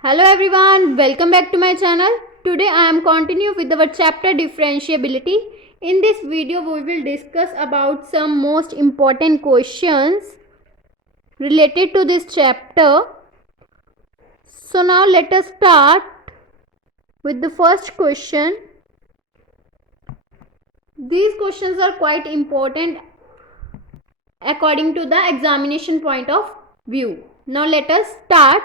Hello everyone, welcome back to my channel. Today I am continue with our chapter differentiability. In this video we will discuss about some most important questions related to this chapter. So now let us start with the first question. These questions are quite important according to the examination point of view. Now let us start.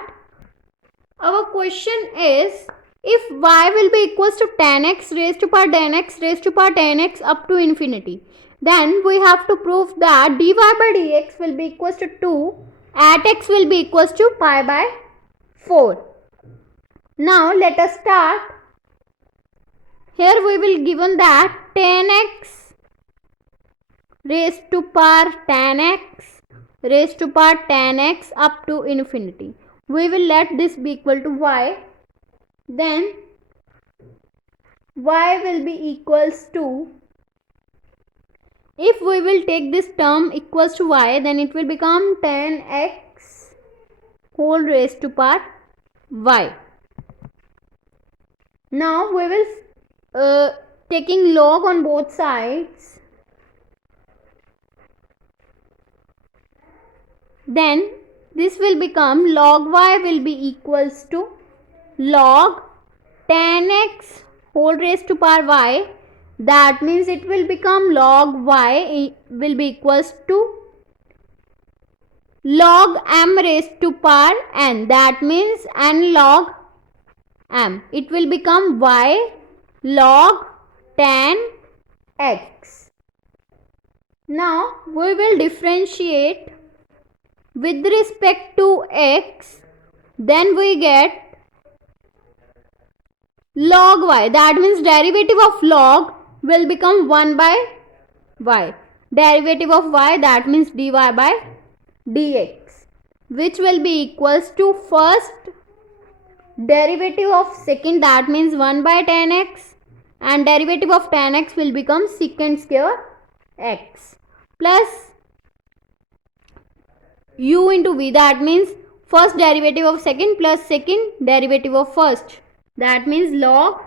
Our question is, if y will be equals to tan x raised to power tan x raised to power tan x up to infinity, then we have to prove that dy by dx will be equals to 2 at x will be equals to pi by 4. Now let us start. Here we will given that tan x raised to power tan x raised to power tan x up to infinity. We will let this be equal to y. Then y will be equals to, if we will take this term equals to y, then it will become tan x whole raised to power y. Now we will taking log on both sides. Then this will become log y will be equals to log tan x whole raised to power y. That means it will become log y will be equals to log m raised to power n. That means n log m. It will become y log tan x. Now we will differentiate with respect to x. Then we get log y. That means derivative of log will become 1 by y. Derivative of y, that means dy by dx, which will be equals to first derivative of second, that means 1 by tan x, and derivative of tan x will become secant square x plus u into v. That means first derivative of second plus second derivative of first. That means log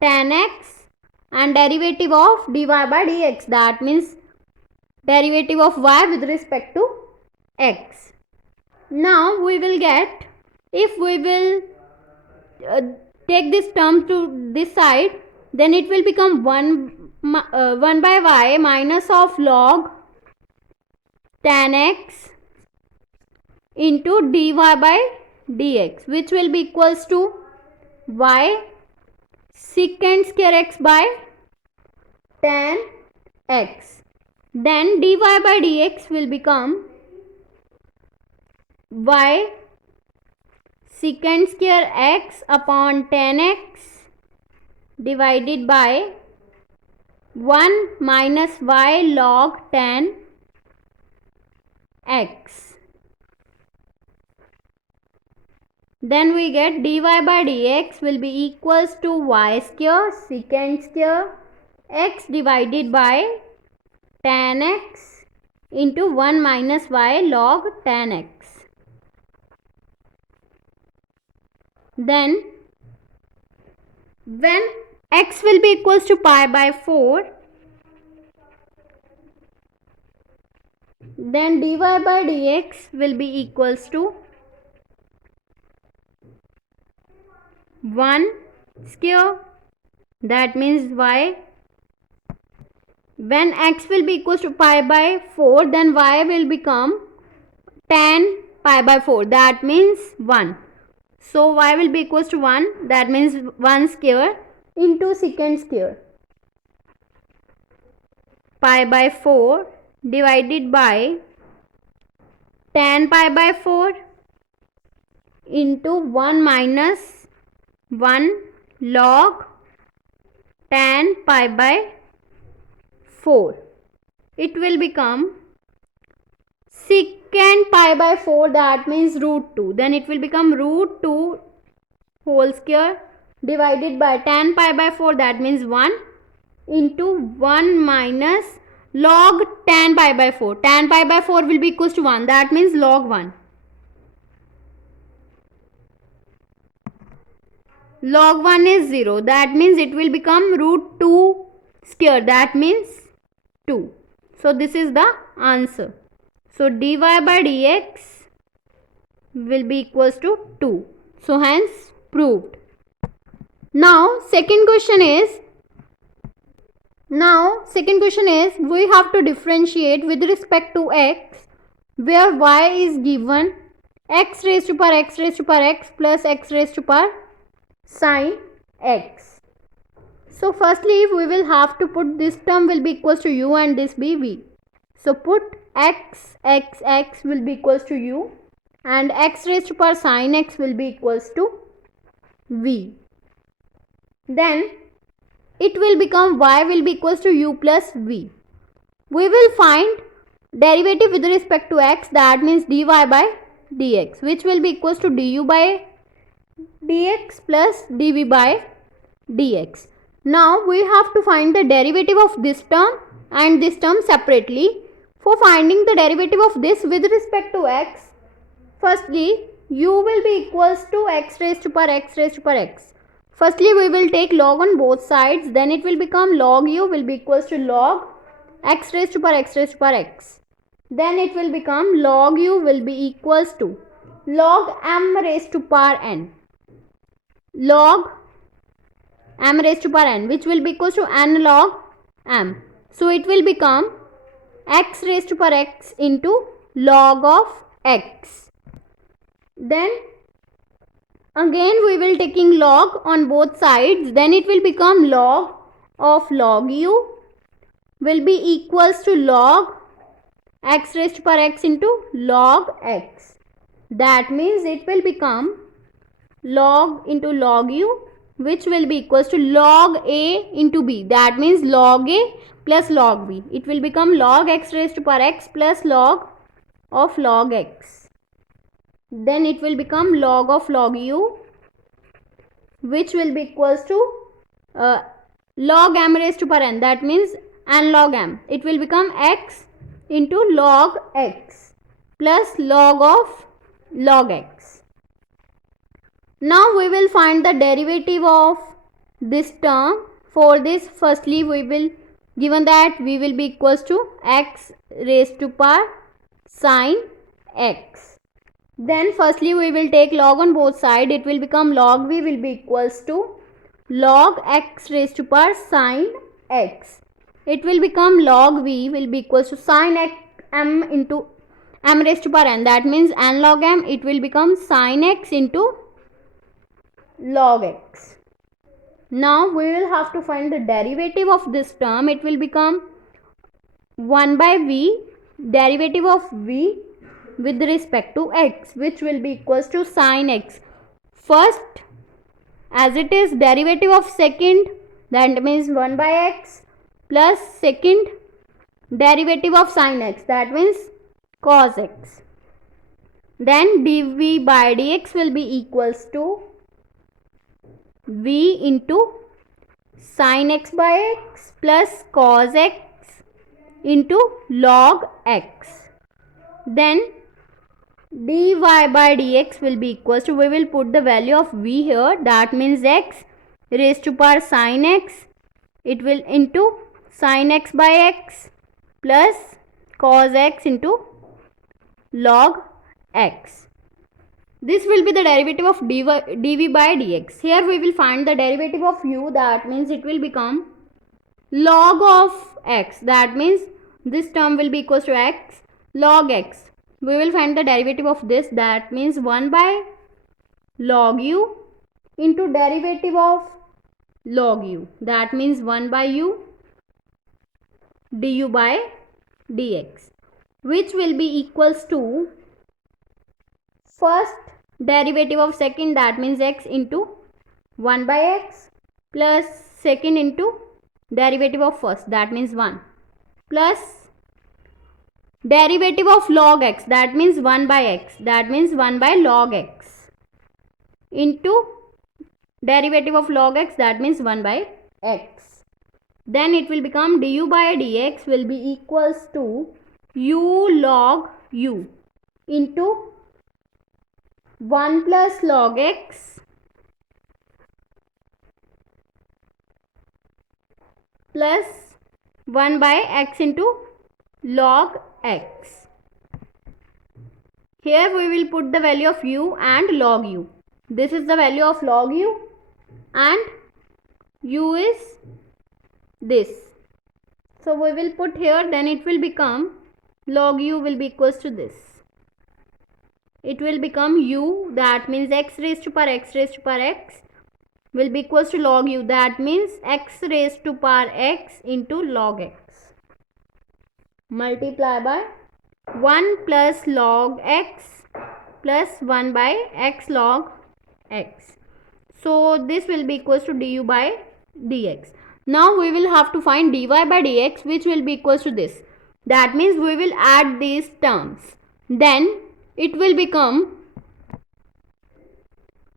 tan x and derivative of dy by dx. That means derivative of y with respect to x. Now we will get, if we will take this term to this side, then it will become 1 by y minus of log tan x into dy by dx, which will be equals to y secant square x by tan x. Then dy by dx will become y secant square x upon tan x divided by 1 minus y log tan x. Then we get dy by dx will be equals to y square secant square x divided by tan x into 1 minus y log tan x. Then when x will be equals to pi by 4, then dy by dx will be equals to 1 square, that means y. When x will be equals to pi by 4, then y will become tan pi by 4, that means 1. So y will be equals to 1, that means 1 square into secant square pi by 4 divided by tan pi by 4 into 1 minus 1 log tan pi by 4. It will become secant pi by 4, that means root 2. Then it will become root 2 whole square divided by tan pi by 4, that means 1 into 1 minus log tan pi by 4. Tan pi by 4 will be equals to 1, that means log 1. log 1 is 0. That means it will become root 2 square. That means 2. So this is the answer. So dy by dx will be equals to 2. So hence proved. Now second question is we have to differentiate with respect to x, where y is given x raised to power x raised to power x plus x raised to power sin x. So firstly we will have to put this term will be equals to u and this be v. So put x will be equals to u and x raised to power sin x will be equals to v. Then it will become y will be equals to u plus v. We will find derivative with respect to x, that means dy by dx, which will be equals to du by dx plus dv by dx. Now we have to find the derivative of this term and this term separately. For finding the derivative of this with respect to x, firstly u will be equals to x raised to power x raised to power x. Firstly we will take log on both sides, then it will become log u will be equals to log x raised to power x raised to power x. Then it will become log u will be equals to log m raised to power n. Log m raised to power n, which will be equals to n log m. So it will become x raised to power x into log of x. Then again we will taking log on both sides, then it will become log of log u will be equals to log x raised to power x into log x. That means it will become log into log u, which will be equals to log a into b. That means log a plus log b. It will become log x raised to power x plus log of log x. Then it will become log of log u, which will be equals to log m raised to power n. That means n log m. It will become x into log x plus log of log x. Now we will find the derivative of this term. For this, firstly we will, given that v will be equals to x raised to power sin x. Then firstly we will take log on both sides. It will become log v will be equals to log x raised to power sin x. It will become log v will be equals to sin x m into m raised to power n. That means n log m. It will become sin x into log x. Now we will have to find the derivative of this term. It will become 1 by v, derivative of v with respect to x, which will be equals to sin x. First, as it is derivative of second, that means 1 by x plus second derivative of sin x, that means cos x. Then dv by dx will be equals to v into sin x by x plus cos x into log x. Then dy by dx will be equals to, we will put the value of v here, that means x raised to power sin x, it will into sin x by x plus cos x into log x. This will be the derivative of dv by dx. Here we will find the derivative of u, that means it will become log of x, that means this term will be equals to x log x. We will find the derivative of this, that means 1 by log u into derivative of log u, that means 1 by u du by dx, which will be equals to first derivative of second, that means x into 1 by x plus second into derivative of first, that means 1 plus derivative of log x, that means 1 by x, that means 1 by log x into derivative of log x, that means 1 by x. Then it will become du by dx will be equals to u log u into 1 plus log x plus 1 by x into log x. Here we will put the value of u and log u. This is the value of log u and u is this. So we will put here, then it will become log u will be equals to this. It will become u, that means x raised to power x will be equals to log u, that means x raised to power x into log x, multiply by 1 plus log x plus 1 by x log x. So this will be equals to du by dx. Now we will have to find dy by dx, which will be equals to this. That means we will add these terms. Then it will become,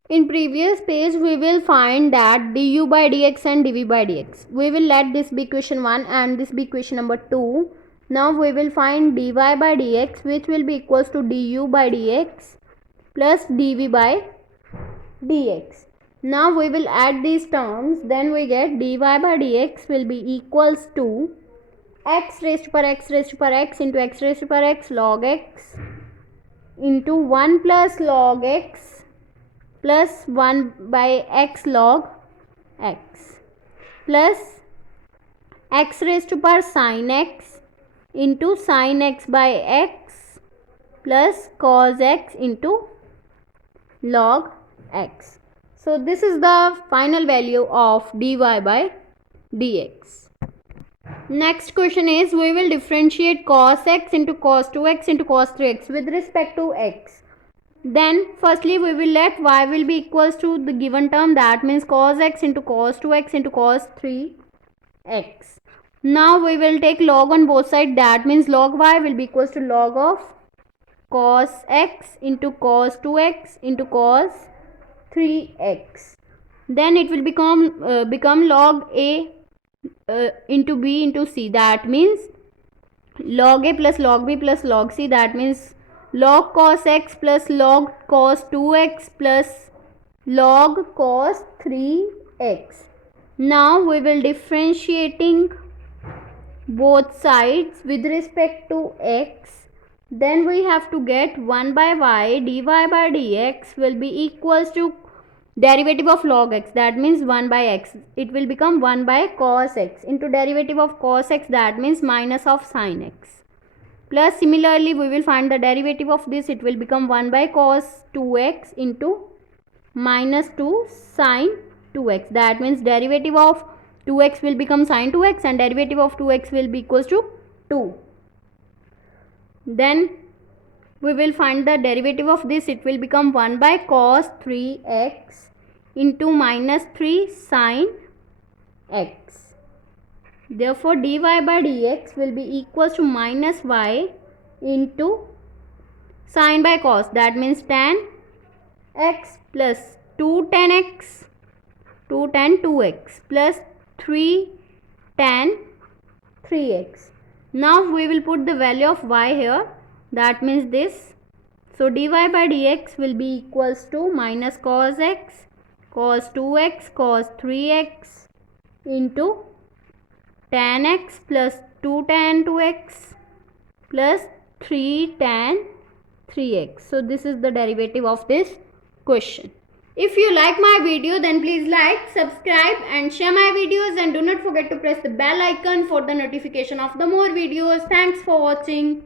in previous page we will find that du by dx and dv by dx. We will let this be equation 1 and this be equation number 2. Now we will find dy by dx, which will be equals to du by dx plus dv by dx. Now we will add these terms, then we get dy by dx will be equals to x raised to power x into x raised to power x log x into 1 plus log x plus 1 by x log x plus x raised to power sin x into sin x by x plus cos x into log x. So this is the final value of dy by dx. Next question is, we will differentiate cos x into cos 2x into cos 3x with respect to x. Then firstly we will let y will be equals to the given term, that means cos x into cos 2x into cos 3x. Now we will take log on both sides, that means log y will be equals to log of cos x into cos 2x into cos 3x. Then it will become log a into b into c, that means log a plus log b plus log c, that means log cos x plus log cos 2x plus log cos 3x. Now we will differentiating both sides with respect to x. Then we have to get 1 by y dy by dx will be equals to derivative of log x, that means 1 by x. It will become 1 by cos x into derivative of cos x, that means minus of sin x. Plus similarly we will find the derivative of this, it will become 1 by cos 2x into minus 2 sin 2x, that means derivative of 2x will become sin 2x and derivative of 2x will be equals to 2. Then we will find the derivative of this, it will become 1 by cos 3x into minus 3 sin x. Therefore dy by dx will be equals to minus y into sin by cos, that means tan x plus 2 tan x, 2 tan 2x plus 3 tan 3x. Now we will put the value of y here, that means this. So dy by dx will be equals to minus cos x cos 2x cos 3x into tan x plus 2 tan 2x plus 3 tan 3x. So this is the derivative of this question. If you like my video, then please like, subscribe and share my videos, and do not forget to press the bell icon for the notification of the more videos. Thanks for watching.